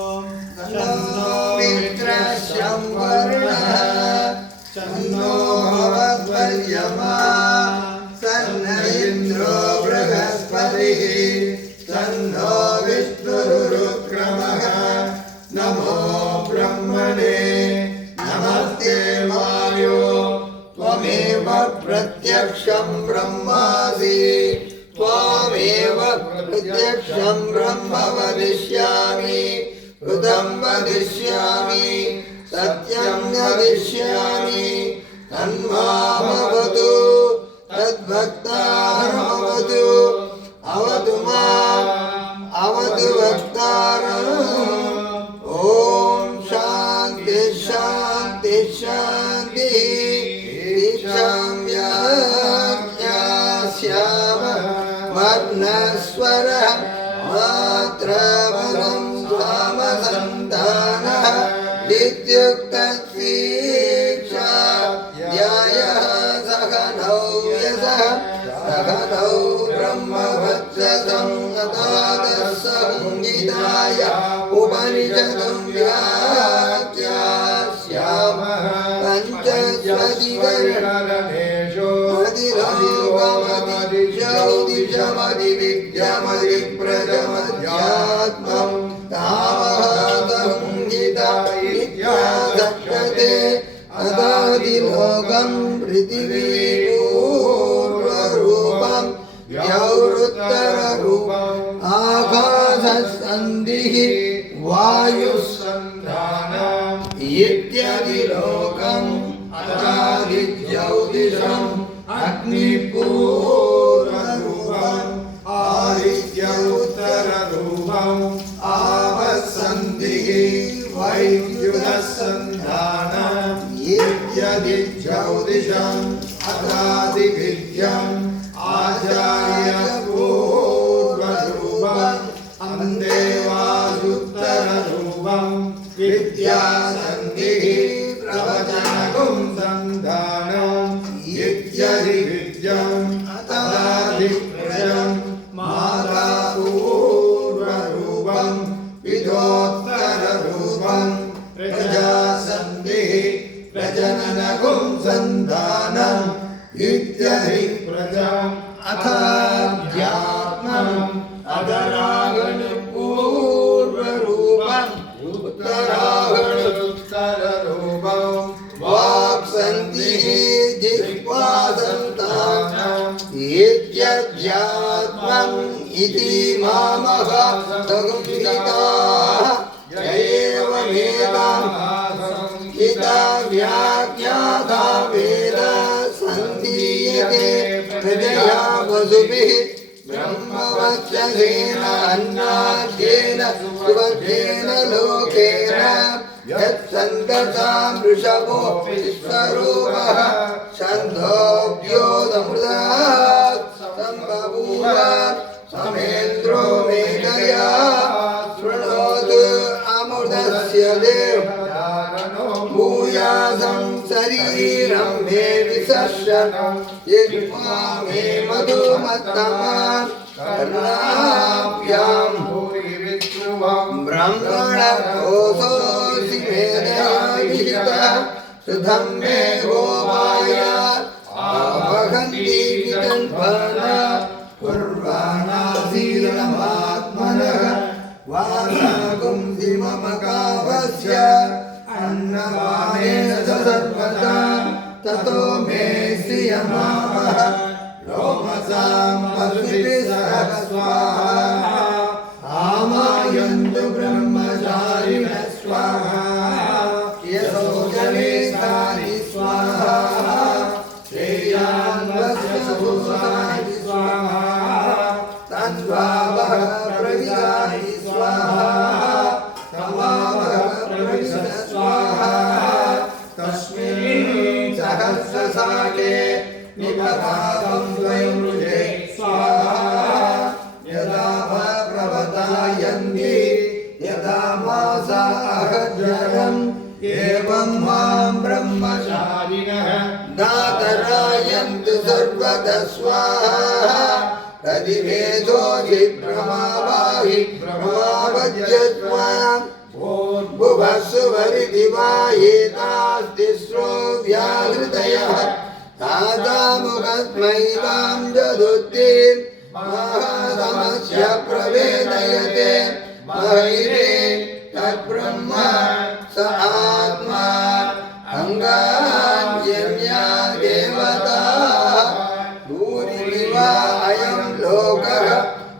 तन्नो मित्रश्यं वरुणः तन्नो भवद्वर्यमा तन्न इन्द्रो बृहस्पतिः तन्नो विष्णुरुक्रमः नमो ब्रह्मणे नमस्ते वायो त्वमेव प्रत्यक्षं ब्रह्मासि त्वमेव प्रत्यक्षं ब्रह्म वदिष्यामि ऋतं वदिष्यामि सत्यं वदिष्यामि तन्मामवतु तद्भक्तारमवतु अवतु माम् अवतु भक्तारम् ॐ शान्ति शान्ति शान्तिः दीक्षां यास्याम वर्णस्वरः मात्रवनं सामसन्तानः इत्युक्तदीक्षा ध्यायः सखनौ यशः सखनौ ब्रह्मवत्सं तदादस्संहिताय उपनिषदं व्याख्यास्यामः पञ्चस्वधिकरणेषु मदिरधिगमदिशमदिविद्यमदिप्रजमध्यात्मं तामहसंहिता इत्यादक्षते अदादिलोकं पृथिवीपूर्वरूपं द्यौरुत्तररूपम् आकाशसन्धिः वायुस्सन्धानम् इत्यदिलोकम् अदादिज्योतिषम् अग्निपूर्वरूपम् आदित्य उत्तररूपम् आवसन्धिः वैद्युतसन्धानम् इत्यदिज्योतिषम् अदादिविद्यम् आचार्यपूर्वरूपम् अन्देवादुत्तररूपम् विद्यासन्धिः प्रवचनकुं सन्धानम् इत्यदिविद्यम् अदादिप्रजम् मातापूर्वरूपम् विदोत्तररूपम् प्रजासन्धिः प्रजननकुं सन्धानम् इत्यदिप्रजम् अथाध्यात्मम् अदरागणपूर्वरूपम् उत्तरागणोत्तररूपम् वाक्सन्धिः जिह्वासन्तानम् इत्यध्यात्मम् इति मामः संहिताः एवमेवम् संहिता व्याख्याता वेद सन्धीयते प्रजया वसुभिः ब्रह्मवक्षसेन अन्नाद्येन सुभद्रेण लोकेन यत्सन्दतां वृषभो विश्वरूपः छन्दोऽभ्योदमृतात् सम्बभूव समेन्द्रो मेधया शृणोतु अमृतस्य देवो भूयासं शरीरं मे विसर्जनं जिह्वा मे मधुमत्तमान् कर्णाभ्यां ब्रह्मणकोशोऽसि मेधया विहितः सुधं मे गोपायात् आवहन्ति विदन्वना कुर्वाणासीनमात्मनः वासाकुं दिममकावस्य अन्नपानेन सर्वदा ततो मे श्रियमामः लोमसां पशुभिः सह स्वाहा आमायन्तु ब्रह्मचारिणः स्वाहा यशो जनेष्ठानि स्वाहा श्रेयान्वस्य सुसानि स्वाहा तन्वावः प्रविदानि स्वाहा तमावः प्रविश स्वाहा तस्मिन् सहस्रशाके निपतातं द्वैमृजे स्वाहा यदा प्रवतायन्ति यदा मासा अहज्जरम् एवं मां ब्रह्मचारिणः दातरायन्तु सर्वतः स्वाहा प्रतिभेदो जिभ्रमावाहि भ्रमावज्यत्वा सुवरिदिवायेतास्तिस्रो व्याहृतयः तासामुखस्मैतां जदुत्तीं महातमस्य प्रवेदयते महिरे तद्ब्रह्म स आत्मा अंगान्यन्या देवता भूरिवा अयं लोकः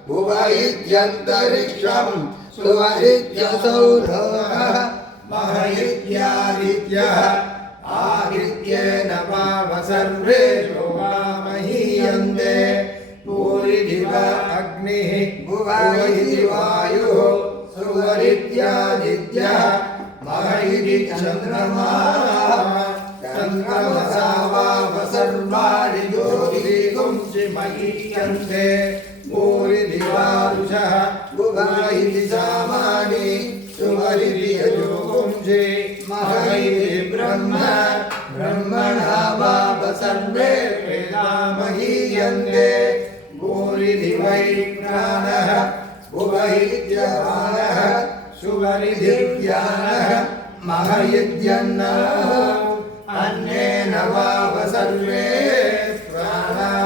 भुवैद्यन्तरिक्षं सुवैद्यसौ लोकः महैद्यादित्यः आदित्येन पाव सर्वे लोकामहीयन्ते भूरिदिव अग्निः भुवैः वायुः सुवरित्यादित्यः महैरि चन्द्रमाः चन्द्रमसा वाव सर्वाणि ज्योतिषुंसि महीयन्ते भूरिदिवारुषः भुवैः सामानि सुवरिति यजुपुंसि महैरि ब्रह्म ब्रह्मणा वाव सर्वे वेदा महीयन्ते भूरिदिवै प्राणः भुवैद्यमानः सुवरिदिव्यानः महयिद्यन्नः अन्येन वाव सर्वे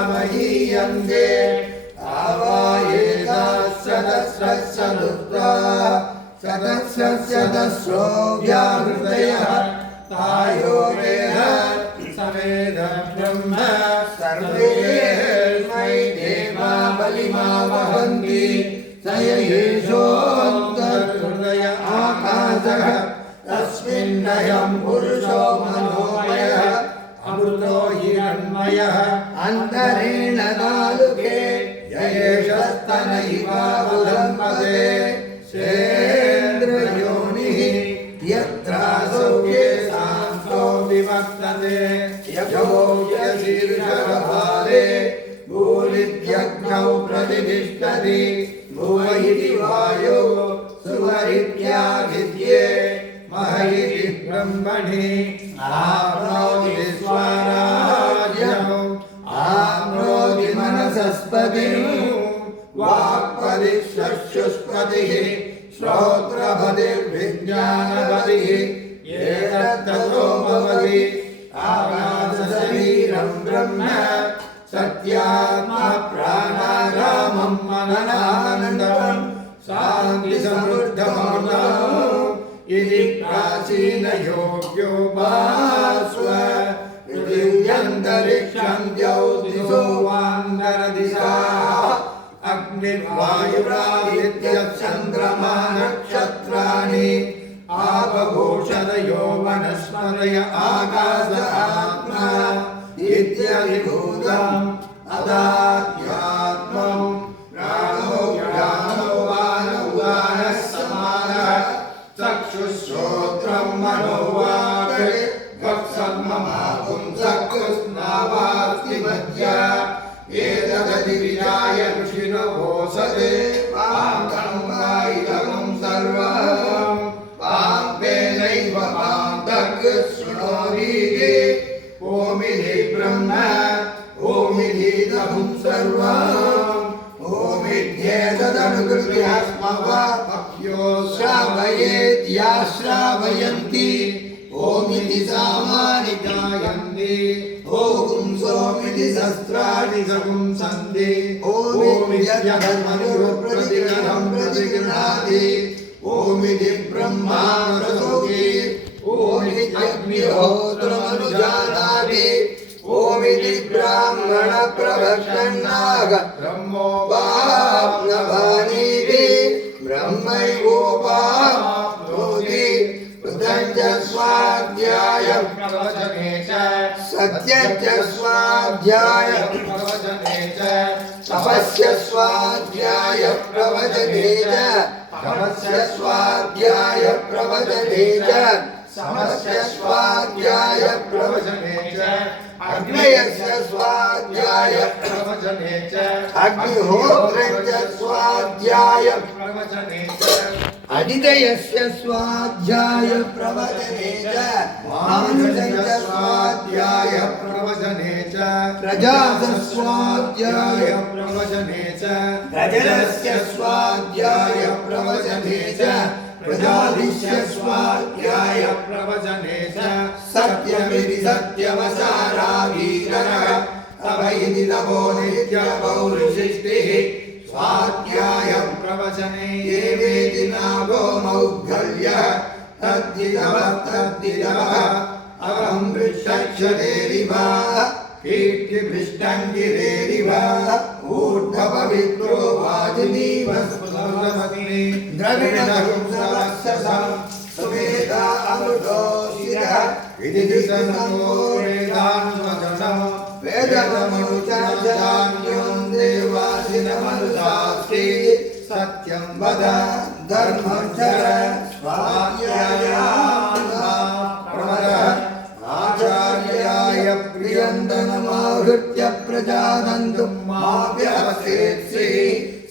प्राणामहीयन्ते आवायेताः सदस्रस्सदुत्ताः सदस्रस्सदस्रो व्याहृतयः तायो वेद सवेद ब्रह्म सर्वे वै देवा बलिमा वहन्ति स एषोऽन्तर्हृदय आकाशः तस्मिन्नयं पुरुषो मनोमयः अमृतो हिरण्मयः अन्तरेण तालुके य एषस्तन इवावलम्बते सेन्द्रयोनिः यत्रासौ येषान्तो विवर्तते यजो यशीर्षभारे भूरित्यग्नौ प्रतिष्ठति भुव इति वायो सुवरित्यादित्ये मह इति ब्रह्मणि आप्नोति स्वराज्यम् आप्नोति मनसस्पतिं वाक्पतिश्चक्षुष्पतिः श्रोत्रपतिर्विज्ञानपतिः एतत्ततो भवति आकाशशरीरं ब्रह्म सत्यात्मा प्राणारामं मननानन्दं शान्तिसमृद्धमृतम् इति प्राचीनयोग्योपास्व पृथिव्यन्तरिक्षं ज्योतिषो वान्दरदिशाः अग्निर्वायुरादित्यश्चन्द्रमा नक्षत्राणि आपघोषदयो वनस्पतय आकाश आत्मा इत्यभिभूतम् अदात्यात्मं प्राणो प्राणो वानो वानः समानः चक्षुश्रोत्रं मनोवाक् वक्सन्ममापुंसकृत्स्नावास्ति मध्य एतदधिविजाय ऋषिणो घोषते पां इदमं सर्वं पाम्पेनैव पां तक् शृणोमीति ओमिति ब्रह्म ओमितीदहं सर्वम् ओमित्येतदनुकृत्य स्मवाप्यो श्रावयेद्या श्रावयन्ति ओमिति सामानि गायन्ति ओम सोमिति शस्त्राणि सगुंसन्ति ओमित्यधर्मनुप्रतिगृहं प्रतिगृह्णाति ओमिति ब्रह्मा प्रसौति ओमित्यग्निहोत्रमनुजानाति ओमिति ब्राह्मण प्रवक्षन्नाग ब्रह्मोपाप्नवानीति ब्रह्मैवोपाप्नोति पृथञ्च स्वाध्याय प्रवचने च सत्यञ्च स्वाध्याय प्रवचने च तपस्य स्वाध्याय प्रवचने च तपस्य स्वाध्याय प्रवचने च समस्य स्वाध्याय प्रवचने च अग्नयस्य स्वाध्याय प्रवचने च अग्निहोत्रस्य स्वाध्याय प्रवचने च अदितयस्य स्वाध्याय प्रवचने च मानसस्य स्वाध्याय प्रवचने च प्रजास्य स्वाध्याय प्रवचने च गजरस्य स्वाध्याय प्रवचने च प्रजादिश्य स्वाध्याय प्रवचने च सत्यमिति सत्यवसारागीरः तवैति तपो नित्यपौरुषिष्टिः स्वाध्याय प्रवचने ये वेति नाभो मौद्गल्यः तद्दिदवः अहं वृक्षक्षतेरिव कीर्तिभृष्टं गिरेरिव ऊर्ध्वपवित्रो वाजिनीवस्पति द्रविणहुंसवत्ससं सुवेदा अमृतोषितः इति दिशनमो वेदान्वचनम् वेदमनुचार्यान्योन् देवासिनमनुशास्ति सत्यं वद धर्मं चर स्वाध्यायान्माप्रमदः आचार्याय प्रियन्दनमाहृत्य प्रजानन्दं माव्यसेत्सि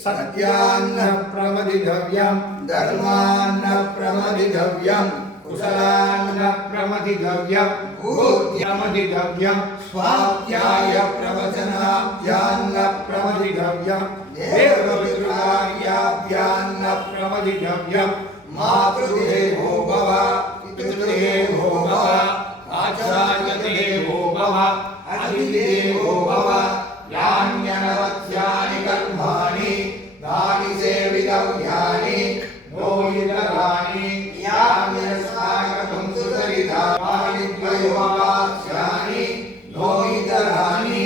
सत्यान्न प्रमदितव्यं धर्मान्न प्रमदितव्यं कुशलान्न प्रमदितव्यं भूत्यमदितव्यं स्वाध्याय प्रवचनाभ्यान्न प्रमदितव्यं देवविद्याभ्यान्न प्रमदितव्यं मातृदेवो भव पितृदेवो भव आचार्यदेवो भव अधिदेवो भव यान्यनवत्यानि कर्माणि तानि सेवितव्यानि मोहितराणि यान्यस्माकं सुचरितानि द्वयोपास्यानि मोहितराणि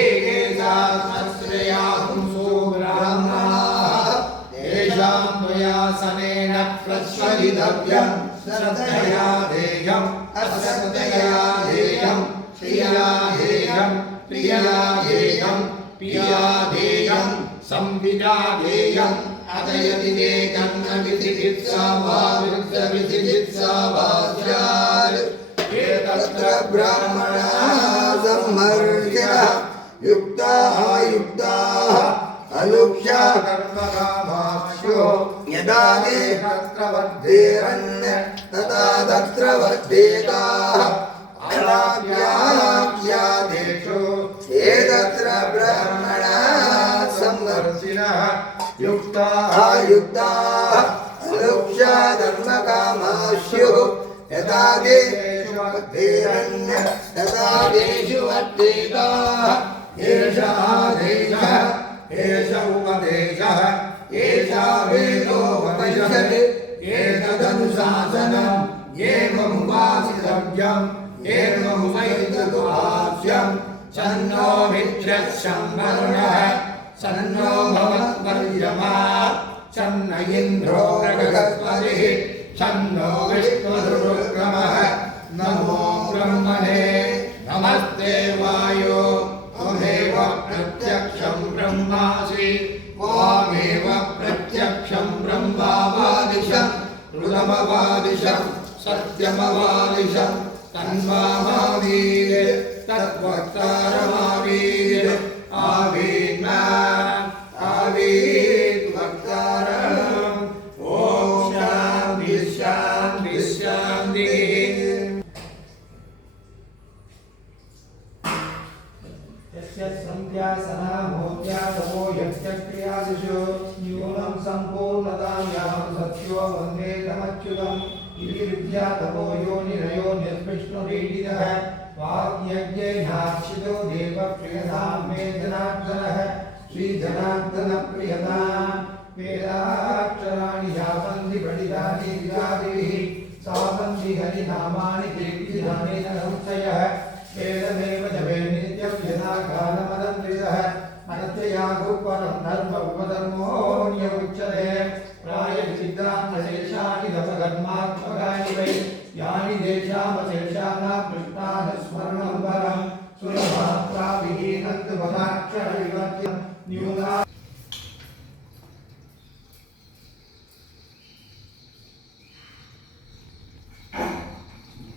एकेशास्त्रया पुंसो ब्राह्मणाः तेषां त्वयासनेन प्रश्वलितव्यं श्रद्धया देयम् अश्रद्धया देयं श्रिया देयं प्रिया देयं पिया देयं संविदा देयं अदयति देयं न विचिकित्सा वा विचिकित्सा वा स्यात् एतत्र ब्राह्मणाः सम्मर्षिणः युक्ताः युक्ताः अलुक्ष्या कर्मकामाक्षो यदा ते तत्र वर्धेरन् तदा तत्र वर्धेताः अनाव्याख्यादेषु एतत्र ब्राह्मणाः सम्मर्षिणः युक्ताः युक्ताः अलुक्ष्या धर्मकामास्युः यदा तेषु वर्धेरन् तदा तेषु वर्धेताः एष आदेशः एष उपदेशः एषा वेदोपनिषत् एतदनुशासनम् एवमुपासितव्यम् एवमुपैतदुभाष्यम् सन्नो मित्रः वरुणः सन्नो भवत्वर्यमा सन्न इन्द्रो बृहस्पतिः सन्नो विष्णुरुक्रमः नमो ब्रह्मणे नमस्ते वायो त्वमेव प्रत्यक्षं ब्रह्मासि त्वामेव प्रत्यक्षं ब्रह्मावादिशं ऋतमवादिशं सत्यमवादिशं तन्मावीर तद्वक्तारमावीर आवीर्ना आवीर् वक्तारम् ॐ शान्ति शान्ति शान्तिः संध्यासनामोद्यादवो यज्ञक्रियादिषु न्यूनं सम्पूर्णतां यां सत्यो वन्दे तमच्युतम् इति विद्यातपो योनिरयो निर्विष्णुरीडितः वाग्यज्ञेनार्चितो देवप्रियतां मे जनार्दनः श्रीजनार्दनप्रियतां वेदाक्षराणि यावन्ति पठितानि विदादिभिः सावन्ति हरिनामानि कीर्तिधानेन संशयः वेदमेव